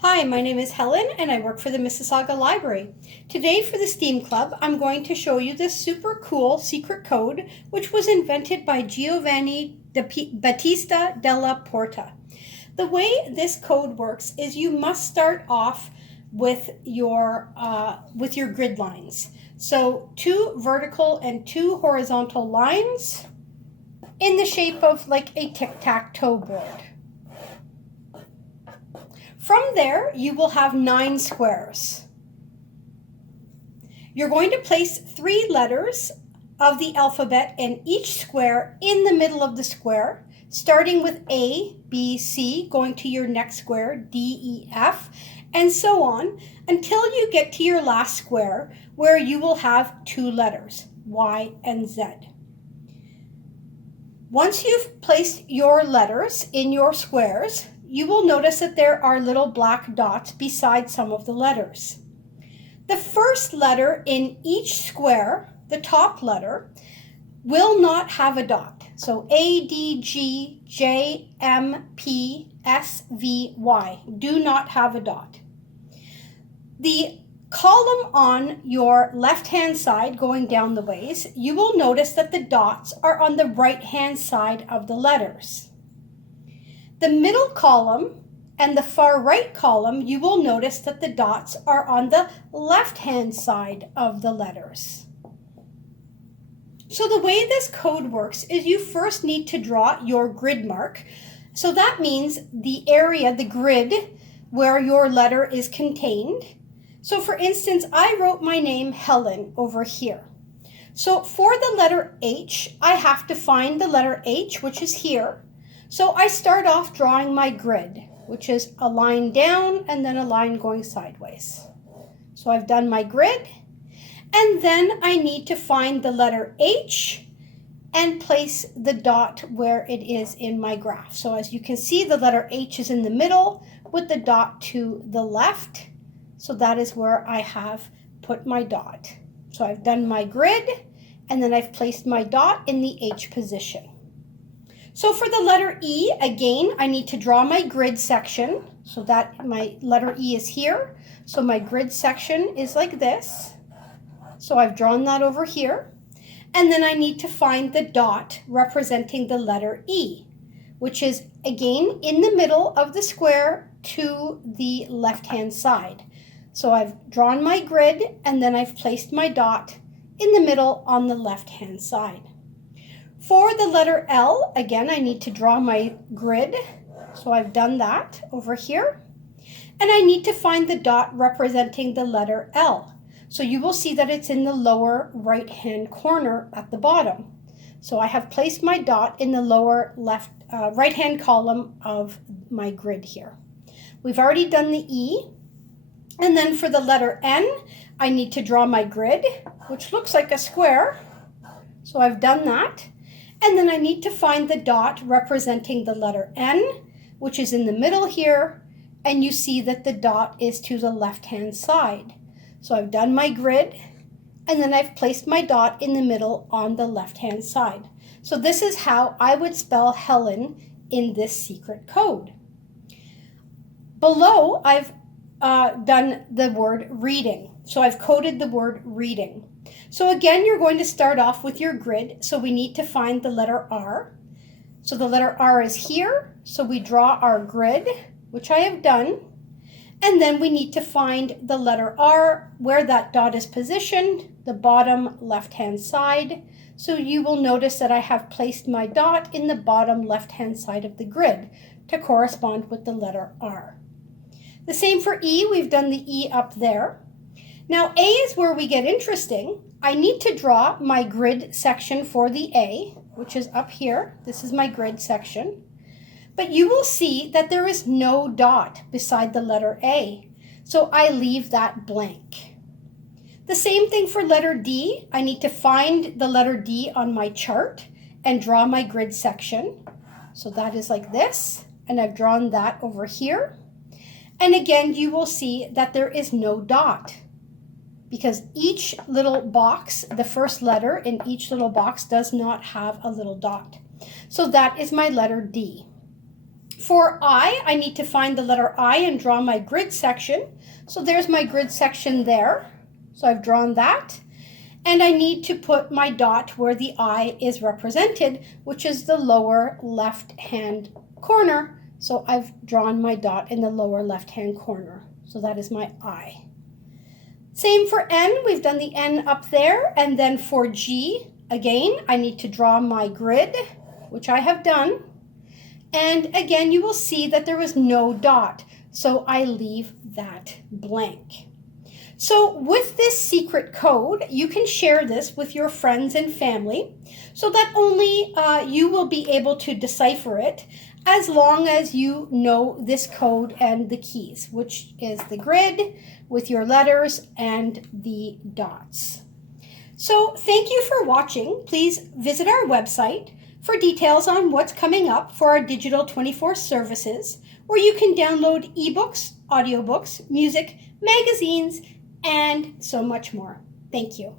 Hi, my name is Helen and I work for the Mississauga Library. Today for the STEAM Club, I'm going to show you this super cool secret code which was invented by Giovan Battista Bellaso. The way this code works is you must start off with your grid lines. So 2 vertical and 2 horizontal lines in the shape of like a tic-tac-toe board. From there, you will have 9 squares. You're going to place 3 letters of the alphabet in each square in the middle of the square, starting with A, B, C, going to your next square, D, E, F, and so on, until you get to your last square, where you will have 2 letters, Y and Z. Once you've placed your letters in your squares, you will notice that there are little black dots beside some of the letters. The first letter in each square, the top letter, will not have a dot. So A, D, G, J, M, P, S, V, Y do not have a dot. The column on your left-hand side going down the ways, you will notice that the dots are on the right-hand side of the letters. The middle column and the far right column, you will notice that the dots are on the left-hand side of the letters. So the way this code works is you first need to draw your grid mark. So that means the area, the grid, where your letter is contained. So for instance, I wrote my name Helen over here. So for the letter H, I have to find the letter H, which is here. So I start off drawing my grid, which is a line down and then a line going sideways. So I've done my grid, and then I need to find the letter H and place the dot where it is in my graph. So as you can see, the letter H is in the middle with the dot to the left. So that is where I have put my dot. So I've done my grid, and then I've placed my dot in the H position. So for the letter E, again, I need to draw my grid section so that my letter E is here. So my grid section is like this. So I've drawn that over here. And then I need to find the dot representing the letter E, which is, again, in the middle of the square to the left-hand side. So I've drawn my grid, and then I've placed my dot in the middle on the left-hand side. For the letter L, again, I need to draw my grid. So I've done that over here. And I need to find the dot representing the letter L. So you will see that it's in the lower right-hand corner at the bottom. So I have placed my dot in the lower right-hand column of my grid here. We've already done the E. And then for the letter N, I need to draw my grid, which looks like a square. So I've done that. And then I need to find the dot representing the letter N, which is in the middle here, and you see that the dot is to the left-hand side. So I've done my grid, and then I've placed my dot in the middle on the left-hand side. So this is how I would spell Helen in this secret code. Below, I've done the word reading. So I've coded the word reading. So again, you're going to start off with your grid. So we need to find the letter R. So the letter R is here. So we draw our grid, which I have done. And then we need to find the letter R, where that dot is positioned, the bottom left-hand side. So you will notice that I have placed my dot in the bottom left-hand side of the grid to correspond with the letter R. The same for E. We've done the E up there. Now A is where we get interesting. I need to draw my grid section for the A, which is up here. This is my grid section. But you will see that there is no dot beside the letter A. So I leave that blank. The same thing for letter D. I need to find the letter D on my chart and draw my grid section. So that is like this. And I've drawn that over here. And again, you will see that there is no dot, because each little box, the first letter in each little box does not have a little dot. So that is my letter D. For I need to find the letter I and draw my grid section. So there's my grid section there. So I've drawn that. And I need to put my dot where the I is represented, which is the lower left-hand corner. So I've drawn my dot in the lower left-hand corner. So that is my I. Same for N, we've done the N up there. And then for G, again, I need to draw my grid, which I have done. And again, you will see that there was no dot. So I leave that blank. So with this secret code, you can share this with your friends and family so that only you will be able to decipher it as long as you know this code and the keys, which is the grid with your letters and the dots. So thank you for watching. Please visit our website for details on what's coming up for our Digital 24 services, where you can download ebooks, audiobooks, music, magazines, and so much more. Thank you.